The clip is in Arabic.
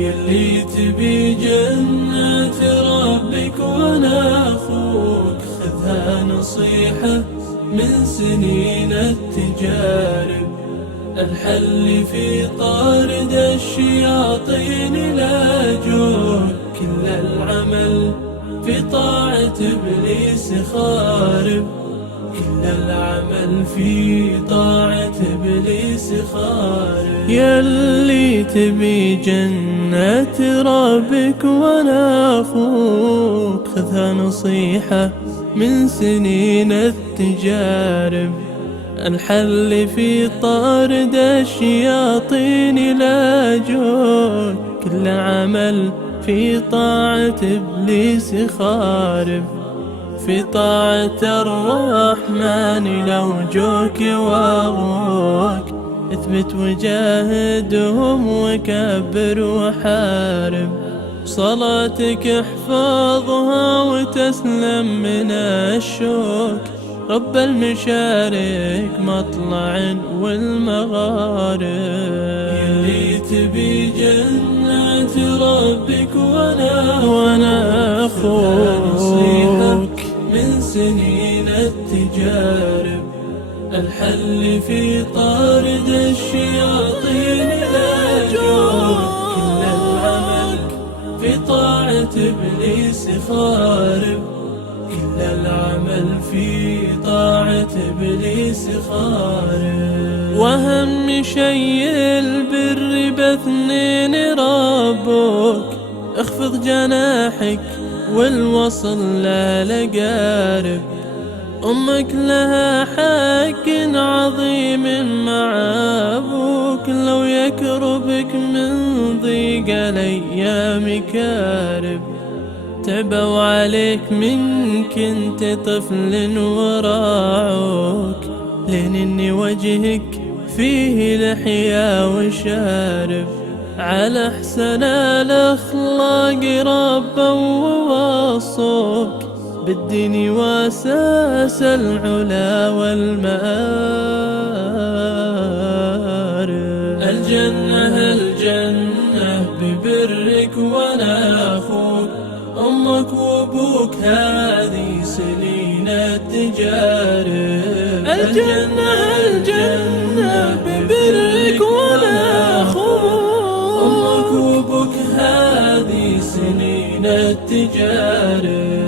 يلي تبي جنة ربك وانا اخوك، خذها نصيحة من سنين التجارب. الحل في طارد الشياطين لا جوك، كل العمل في طاعة إبليس خارب. كل العمل في طاعة إبليس خارب. يلي تبي جنة ربك وانا اخوك، خذها نصيحة من سنين التجارب. الحل في طارد الشياطين لا جوك، كل عمل في طاعة إبليس خارب. في طاعة الرحمن لو جوك واغوك، اثبت وجاهدهم وكبر وحارب. صلاتك احفظها وتسلم من الشوك، رب المشارق مطلع والمغارب. يلي تبي جنة ربك وانا اخوك، من سنين التجارب. الحل في طارد الشياطين لا جوك، كل العمل في طاعة إبليس خارب. كل العمل في طاعة إبليس خارب. وأهم شيء البر باثنين ربك، اخفض جناحك والوصل لا لقارب. أمك لها حق عظيم مع أبوك، لو يكربك من ضيق الأيام كارب. تعبوا عليك من كنت طفل وراعوك، لين إني وجهك فيه لحيا وشارب. على أحسن الأخلاق ربوا ووصوك، بالدين واساس العلا والمآرب. الجنة ببرك وانا اخوك، امك وابوك هذه سنين التجارب. الجنة ببرك وانا اخوك، امك وابوك هذه سنين التجارب.